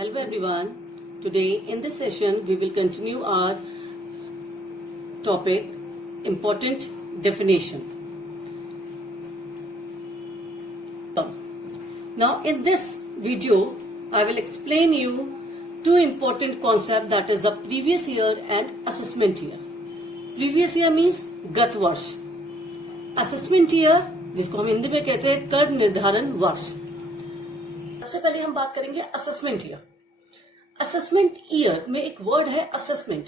Hello everyone. Today in this session we will continue our topic important definition. Now in this video I will explain you two important concepts, that is the previous year and assessment year. Previous year means गत वर्ष. Assessment year जिसको हम हिंदी में कहते हैं कर निर्धारण वर्ष. सबसे पहले हम बात करेंगे असेसमेंट ईयर. असेसमेंट ईयर में एक वर्ड है असेसमेंट.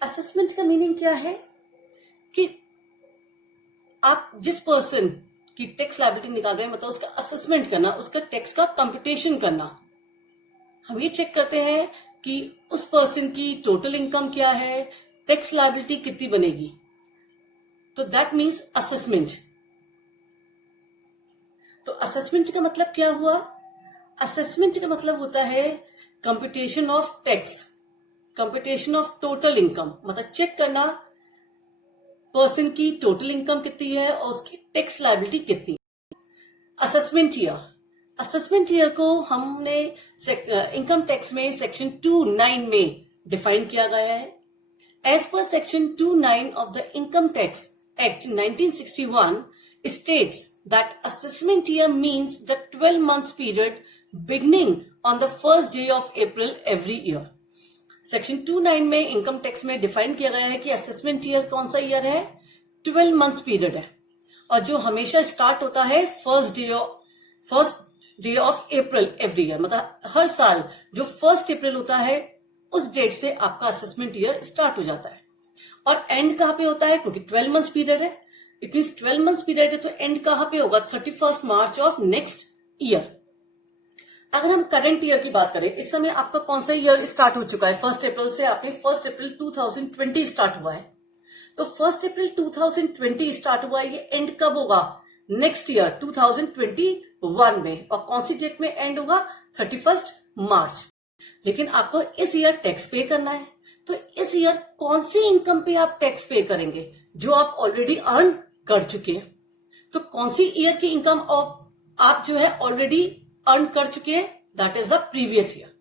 असेसमेंट का मीनिंग क्या है कि आप जिस पर्सन की टैक्स लायबिलिटी निकाल रहे हैं, मतलब उसका असेसमेंट करना, उसका टैक्स का कंप्यूटेशन करना. हम ये चेक करते हैं कि उस पर्सन की टोटल इनकम क्या है, टैक्स लायबिलिटी कितनी बनेगी. तो दैट मीन्स असेसमेंट. तो असेसमेंट का मतलब क्या हुआ? असेसमेंट का मतलब होता है computation of tax, computation of total income, मतलब चेक करना पर्सन की टोटल इनकम कितनी है और उसकी टैक्स लायबिलिटी कितनी. Assessment year. असेसमेंट ईयर को हमने इनकम टैक्स में सेक्शन 2(9) में डिफाइन किया गया है. As per section 2(9) of the income tax act 1961 states that assessment year means the 12 months period beginning on the first day of April every year. Section 2(9) में income tax में define किया गया है कि असेसमेंट ईयर कौन सा year है? 12 months period है, और जो हमेशा स्टार्ट होता है first day of April every year. मतलब हर साल जो 1 अप्रैल होता है उस डेट से आपका असेसमेंट ईयर स्टार्ट हो जाता है. और एंड कहां पे होता है? क्योंकि 12 मंथ्स पीरियड है, इट मीन 12 मंथ्स पीरियड है, तो एंड कहां पे होगा? 31 मार्च ऑफ नेक्स्ट ईयर. अगर हम करंट ईयर की बात करें, इस समय आपका कौन सा ईयर स्टार्ट हो चुका है? 1 अप्रैल से आपने 1 अप्रैल 2020 स्टार्ट हुआ है. तो 1 अप्रैल 2020 स्टार्ट हुआ है, ये एंड कब होगा? नेक्स्ट ईयर 2021 में. और कौन सी डेट में एंड होगा? 31 मार्च. लेकिन आपको इस ईयर टैक्स पे करना है. तो इस ईयर कौन सी इनकम पे आप टैक्स पे करेंगे? जो आप ऑलरेडी अर्न कर चुके हैं. तो कौन सी ईयर की इनकम आप जो है ऑलरेडी अर्न कर चुके हैं? That is the previous year.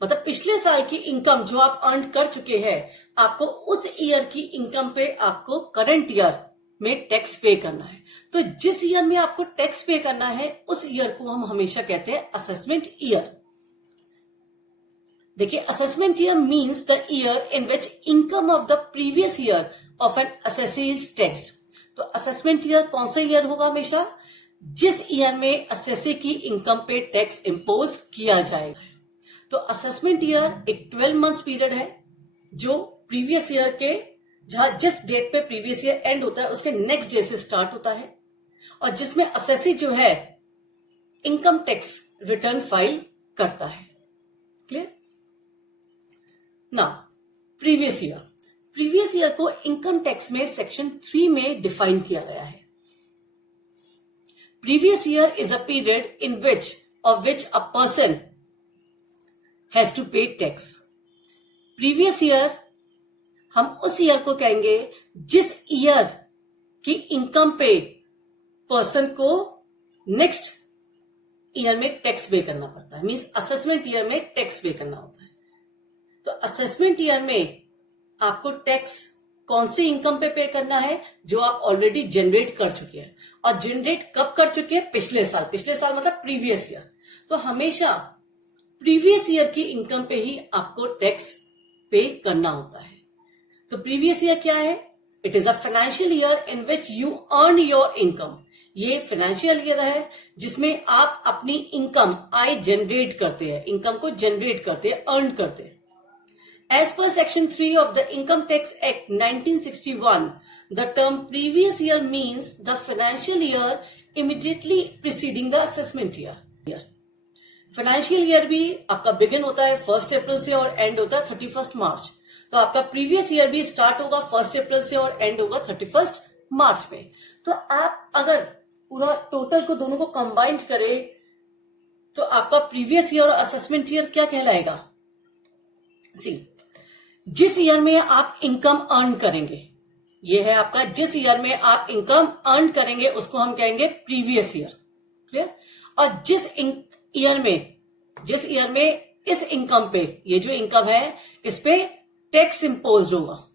मतलब पिछले साल की इनकम जो आप अर्न कर चुके हैं, आपको उस ईयर की इनकम पे आपको करंट ईयर में टैक्स पे करना है. तो जिस ईयर में आपको टैक्स पे करना है उस ईयर को हम हमेशा कहते हैं असेसमेंट ईयर. देखिए, assessment year means the year in which income of the previous year of N assessee is taxed. तो असेसमेंट ईयर कौन सा ईयर होगा? हमेशा जिस ईयर में असेसी की इनकम पे टैक्स इम्पोज किया जाएगा. तो असेसमेंट ईयर एक 12 मंथ्स पीरियड है जो प्रीवियस ईयर के, जहां जिस डेट पे प्रीवियस ईयर एंड होता है उसके नेक्स्ट डे से स्टार्ट होता है, और जिसमें असेसी जो है इनकम टैक्स रिटर्न फाइल करता है. क्लियर? ना प्रीवियस ईयर. प्रीवियस ईयर को इनकम टैक्स में सेक्शन 3 में डिफाइन किया गया है. Previous year is a period in which of which a person has to pay tax. Previous year हम उस ईयर को कहेंगे जिस ईयर की इनकम पे पर्सन को नेक्स्ट ईयर में टैक्स पे करना पड़ता है. मींस असेसमेंट ईयर में टैक्स पे करना होता है. तो असेसमेंट ईयर में आपको टैक्स कौन सी इनकम पे करना है? जो आप ऑलरेडी जनरेट कर चुके हैं. और जनरेट कब कर चुके हैं? पिछले साल. पिछले साल मतलब प्रीवियस ईयर. तो हमेशा प्रीवियस ईयर की इनकम पे ही आपको टैक्स पे करना होता है. तो प्रीवियस ईयर क्या है? It is a financial year in which you earn your income. ये फाइनेंशियल ईयर है जिसमें आप अपनी इनकम, आय जनरेट करते हैं, इनकम को जनरेट करते हैं, अर्न करते हैं. As per section 3 of the Income Tax Act 1961, the term previous year means the financial year immediately preceding the assessment year. Financial year भी आपका बिगिन होता है 1 अप्रैल से और एंड होता है 31 मार्च. तो आपका प्रीवियस ईयर भी स्टार्ट होगा 1 अप्रैल से और एंड होगा 31 मार्च में. तो आप अगर पूरा टोटल को दोनों को कंबाइंड करें तो आपका प्रीवियस ईयर और असेसमेंट ईयर क्या कहलाएगा? सी, जिस ईयर में आप इनकम अर्न करेंगे, ये है आपका जिस ईयर में आप इनकम अर्न करेंगे उसको हम कहेंगे प्रीवियस ईयर. क्लियर? और जिस ईयर में इस इनकम पे, ये जो इनकम है इस पे टैक्स इम्पोज होगा,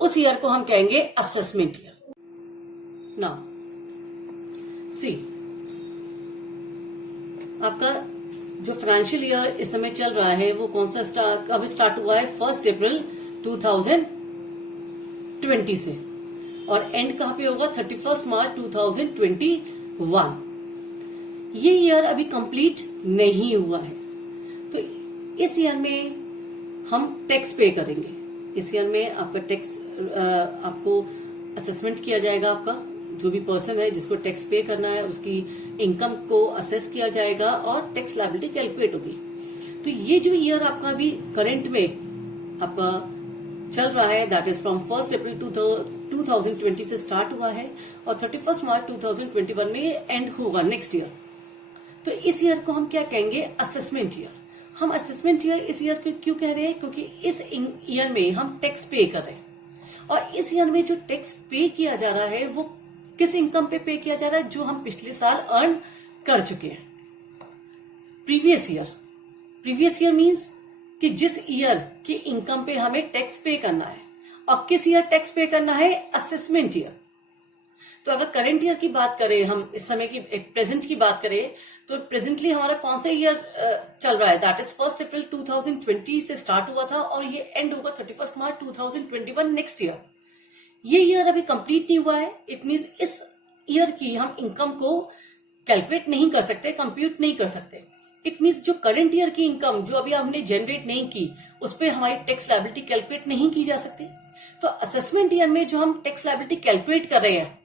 उस ईयर को हम कहेंगे असेसमेंट ईयर। नाउ सी, आपका जो फाइनेंशियल ईयर इस समय चल रहा है वो कौन सा कब स्टार्ट हुआ है? 1 अप्रैल 2020 से, और एंड कहां पे होगा? 31 मार्च 2021। ये ईयर अभी कंप्लीट नहीं हुआ है, तो इस ईयर में हम टैक्स पे करेंगे। इस ईयर में आपका टैक्स, आपको असेसमेंट किया जाएगा। आपका जो भी पर्सन है जिसको टैक्स पे करना है उसकी इनकम को असेस किया जाएगा और टैक्स लायबिलिटी कैलकुलेट होगी। तो ये जो ईयर आपका अभी करंट में आपका चल रहा है, दैट इज फ्रॉम 1 अप्रैल 2020 से स्टार्ट हुआ है और 31 मार्च 2021 में ये एंड होगा नेक्स्ट ईयर। तो इस ईयर को हम क्या कहेंगे? Assessment year. हम असेसमेंट ईयर इस ईयर को क्यों कह रहे हैं? क्योंकि इस ईयर में हम टैक्स पे कर रहे हैं, और इस ईयर में जो टैक्स पे किया जा रहा है वो किस इनकम पे किया जा रहा है? जो हम पिछले साल अर्न कर चुके हैं। प्रीवियस ईयर मीन्स कि जिस ईयर की इनकम पे हमें टैक्स पे करना है, और किस ईयर टैक्स पे करना है? Assessment year. तो अगर करंट ईयर की बात करें, हम इस समय की प्रेजेंट की बात करें, तो प्रेजेंटली हमारा कौन सा ईयर चल रहा है? दैट इज 1 अप्रैल 2020 से स्टार्ट हुआ था और ये एंड होगा 31 मार्च 2021 नेक्स्ट ईयर। ये ईयर अभी कंप्लीट नहीं हुआ है। इट मीन्स इस ईयर की हम इनकम को कैलकुलेट नहीं कर सकते, कंप्यूट नहीं कर सकते। इट मीन्स जो करंट ईयर की इनकम जो अभी हमने जनरेट नहीं की, उस पर हमारी टैक्स लायबिलिटी कैलकुलेट नहीं की जा सकती। तो असेसमेंट ईयर में जो हम टैक्स लायबिलिटी कैलकुलेट कर रहे हैं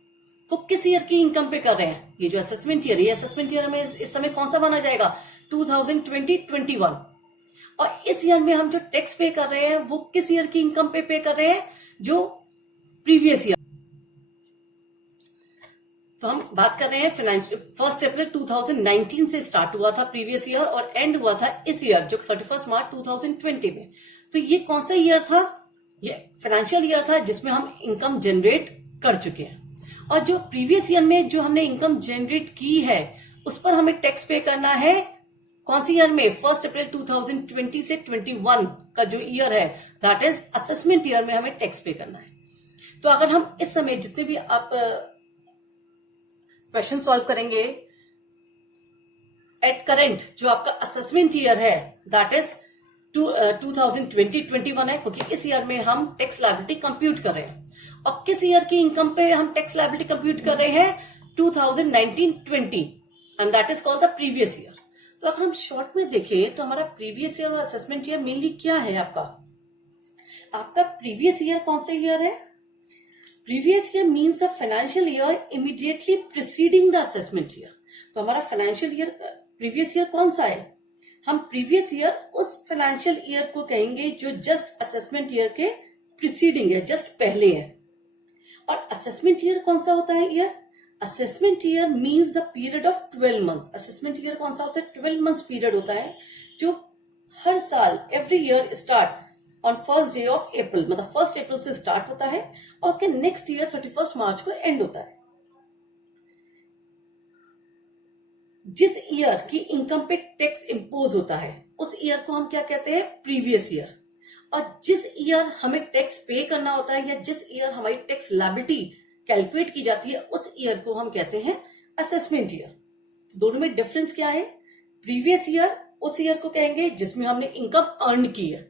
वो किस ईयर की इनकम पे कर रहे हैं? ये जो असेसमेंट ईयर, ये असेसमेंट ईयर हमें इस समय कौन सा माना जाएगा? 2020-21। और इस ईयर में हम जो टैक्स पे कर रहे हैं वो किस ईयर की इनकम पे कर रहे हैं? जो प्रीवियस ईयर। तो हम बात कर रहे हैं 1 अप्रैल 2019 से स्टार्ट हुआ था प्रीवियस ईयर और एंड हुआ था इस ईयर जो 31 मार्च 2020 में। तो ये कौन सा ईयर था? ये फाइनेंशियल ईयर था जिसमें हम इनकम जनरेट कर चुके हैं, और जो प्रीवियस ईयर में जो हमने इनकम जनरेट की है उस पर हमें टैक्स पे करना है। कौन सी ईयर में? 1 अप्रैल 2020 से 21 का जो ईयर है दैट इज असेसमेंट ईयर में हमें टैक्स पे करना है। तो अगर हम इस समय जितने भी आप क्वेश्चन सॉल्व करेंगे एट करंट, जो आपका असेसमेंट ईयर है दैट इज 2020-21 है, क्योंकि इस ईयर में हम टैक्स लायबिलिटी कंप्यूट कर रहे हैं। और किस ईयर की इनकम पे हम टैक्स लायबिलिटी कंप्यूट कर रहे हैं? 2019-20, and that is called the previous year. तो अगर हम शॉर्ट में देखें तो हमारा प्रीवियस ईयर और असेसमेंट ईयर मेनली क्या है? आपका प्रीवियस ईयर कौन सा ईयर है? Previous year means the financial year immediately preceding the assessment year. तो हमारा फाइनेंशियल ईयर प्रीवियस ईयर कौन सा है? हम प्रीवियस ईयर उस फाइनेंशियल ईयर को कहेंगे जो जस्ट असेसमेंट ईयर के प्रिसीडिंग है, जस्ट पहले है। और असेसमेंट ईयर कौन सा होता है? Year assessment year means the period of 12 months. Assessment year कौन सा होता है? 12 मंथ्स पीरियड होता है जो हर साल every year start on 1st day of April, मतलब 1 अप्रैल से स्टार्ट होता है और उसके नेक्स्ट ईयर 31 मार्च को एंड होता है। जिस ईयर की इनकम पे टैक्स इम्पोज होता है उस ईयर को हम क्या कहते हैं? Previous year. और जिस ईयर हमें टैक्स पे करना होता है या जिस ईयर हमारी टैक्स लायबिलिटी कैलकुलेट की जाती है उस ईयर को हम कहते हैं असेसमेंट ईयर। तो दोनों में डिफरेंस क्या है? प्रीवियस ईयर उस ईयर को कहेंगे जिसमें हमने इनकम अर्न की है,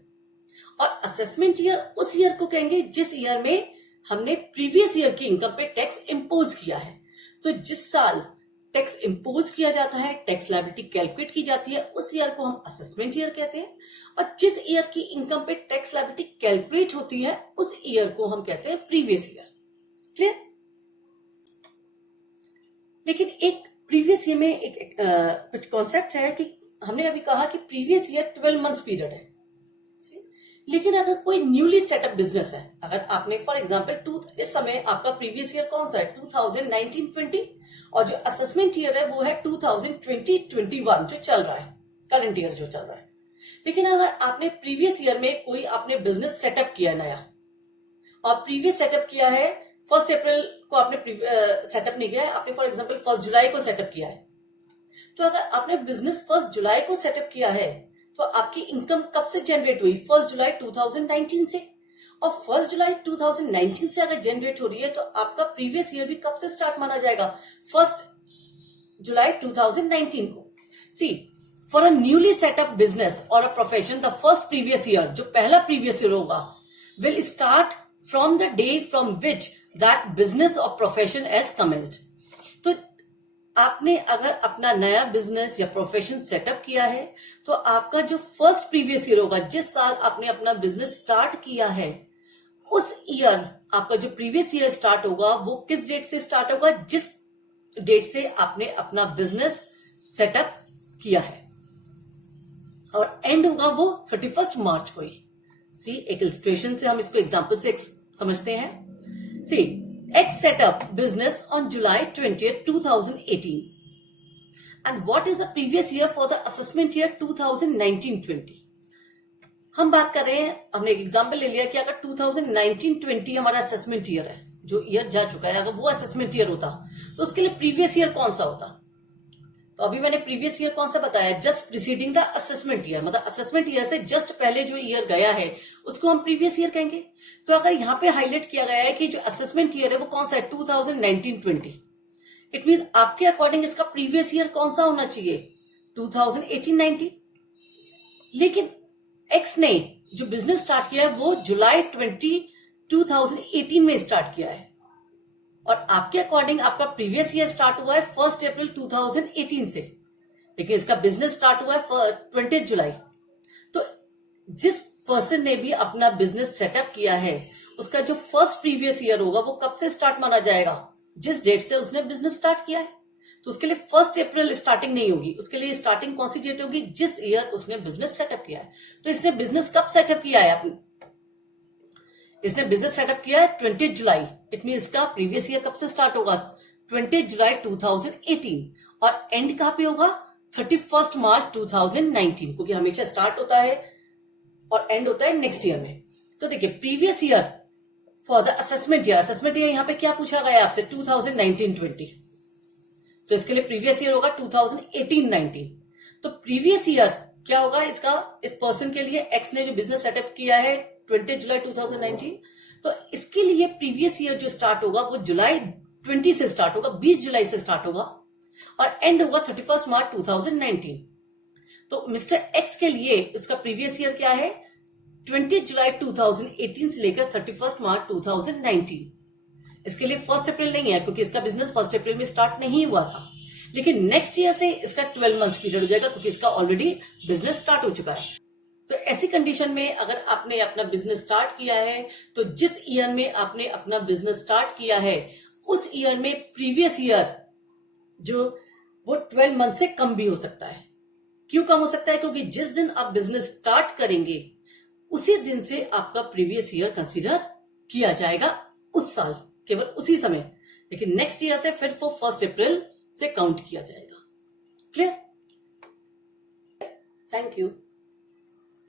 और असेसमेंट ईयर उस ईयर को कहेंगे जिस ईयर में हमने प्रीवियस ईयर की इनकम पे टैक्स इम्पोज किया है। तो जिस साल टैक्स इम्पोज किया जाता है, टैक्स लायबिलिटी कैलकुलेट की जाती है, उस ईयर को हम असेसमेंट ईयर कहते हैं, और जिस ईयर की इनकम पे टैक्स लायबिलिटी कैलकुलेट होती है उस ईयर को हम कहते हैं प्रीवियस ईयर। क्लियर? लेकिन एक प्रीवियस ईयर में कुछ कॉन्सेप्ट है कि हमने अभी कहा कि प्रीवियस ईयर 12 मंथ्स पीरियड है, लेकिन अगर कोई न्यूली सेटअप बिजनेस है, अगर आपने फॉर एग्जांपल इस समय आपका प्रीवियस ईयर कौन सा है? 2019-20, और जो असेसमेंट ईयर है वो है 2020-21 जो चल रहा है, करंट ईयर जो चल रहा है। लेकिन अगर आपने प्रीवियस ईयर में कोई आपने बिजनेस सेटअप किया नया, और प्रीवियस सेटअप किया है 1 अप्रैल को आपने सेटअप नहीं किया है, आपने फॉर एग्जाम्पल 1 जुलाई को सेटअप किया है, तो अगर आपने बिजनेस 1 जुलाई को सेटअप किया है तो आपकी इनकम कब से जनरेट हुई? 1 जुलाई 2019 से। और 1 जुलाई 2019 से अगर जनरेट हो रही है तो आपका प्रीवियस ईयर भी कब से स्टार्ट माना जाएगा? 1 जुलाई 2019 को। See, for a newly setup business और a profession the first previous year, जो पहला प्रीवियस ईयर होगा, will start from the day from which that business और प्रोफेशन एज कमेंस्ड। तो आपने अगर अपना नया बिजनेस या प्रोफेशन सेटअप किया है तो आपका जो फर्स्ट प्रीवियस ईयर होगा, जिस साल आपने अपना बिजनेस स्टार्ट किया है, उस ईयर आपका जो प्रीवियस ईयर स्टार्ट होगा वो किस डेट से स्टार्ट होगा? जिस डेट से आपने अपना बिजनेस सेटअप किया है, और एंड होगा वो 31 मार्च को ही। सी, एक इलस्ट्रेशन से हम इसको एग्जांपल से समझते हैं। सी, X set up business on July 20th, 2018. And what is the previous year for the assessment year 2019-20? हम बात कर रहे हैं, हमने एक एग्जांपल ले लिया कि अगर 2019-20 हमारा असेसमेंट ईयर है, जो ईयर जा चुका है, अगर वो असेसमेंट ईयर होता तो उसके लिए प्रीवियस ईयर कौन सा होता? तो अभी मैंने प्रीवियस ईयर कौन सा बताया? Just preceding the assessment year, मतलब असेसमेंट ईयर से जस्ट पहले जो ईयर गया है उसको हम प्रीवियस ईयर कहेंगे। तो अगर यहाँ पे हाईलाइट किया गया है कि जो असेसमेंट ईयर है वो कौन सा है? 2019-20, इट मीन आपके अकॉर्डिंग इसका प्रीवियस ईयर कौन सा होना चाहिए? 2018-19। लेकिन एक्स ने जो बिजनेस स्टार्ट किया है वो जुलाई 2018 में स्टार्ट किया है, और आपके अकॉर्डिंग आपका प्रीवियस ईयर स्टार्ट हुआ है 1 अप्रैल 2018 से, लेकिन इसका बिजनेस स्टार्ट हुआ है 20 जुलाई। तो जिस पर्सन ने भी अपना बिजनेस सेटअप किया है उसका जो फर्स्ट प्रीवियस ईयर होगा वो कब से स्टार्ट माना जाएगा? जिस डेट से उसने बिजनेस स्टार्ट किया है। तो उसके लिए 1 अप्रैल स्टार्टिंग नहीं होगी, उसके लिए स्टार्टिंग कौन सी डेट होगी? जिस ईयर उसने बिजनेस सेटअप किया है। तो इसने बिजनेस कब सेटअप किया है? इसने बिजनेस सेटअप किया है 20 जुलाई, इट मीन इसका प्रीवियस ईयर कब से स्टार्ट होगा? 20 जुलाई 2018, और एंड कहां पे होगा? 31 मार्च 2019, क्योंकि हमेशा स्टार्ट होता है और एंड होता है नेक्स्ट ईयर में। तो देखिए, previous year for the assessment year, assessment year यहां पे क्या पूछा गया आपसे? 2019-20, तो इसके लिए प्रीवियस ईयर होगा 2018-19। तो प्रीवियस ईयर क्या होगा इसका? इस पर्सन के लिए, एक्स ने जो बिजनेस सेटअप किया है 20 जुलाई 2019, तो इसके लिए प्रीवियस ईयर जो स्टार्ट होगा वो जुलाई 20 से स्टार्ट होगा, 20 जुलाई से स्टार्ट होगा, और एंड होगा 31 मार्च 2019। तो मिस्टर एक्स के लिए उसका प्रीवियस ईयर क्या है? 20 जुलाई 2018 से लेकर 31 मार्च 2019। इसके लिए 1 अप्रैल नहीं है, क्योंकि इसका बिजनेस 1 अप्रैल में स्टार्ट नहीं हुआ था, लेकिन नेक्स्ट ईयर से इसका 12 मंथ्स पीरियड हो जाएगा, क्योंकि इसका ऑलरेडी बिजनेस स्टार्ट हो चुका है। तो ऐसी कंडीशन में अगर आपने अपना बिजनेस स्टार्ट किया है तो जिस ईयर में आपने अपना बिजनेस स्टार्ट किया है उस ईयर में प्रीवियस ईयर जो वो 12 मंथ से कम भी हो सकता है। क्यों कम हो सकता है? क्योंकि जिस दिन आप बिजनेस स्टार्ट करेंगे उसी दिन से आपका प्रीवियस ईयर कंसीडर किया जाएगा, उस साल, केवल उसी समय, लेकिन नेक्स्ट ईयर से फिर वो 1 अप्रैल से काउंट किया जाएगा। क्लियर? Thank you.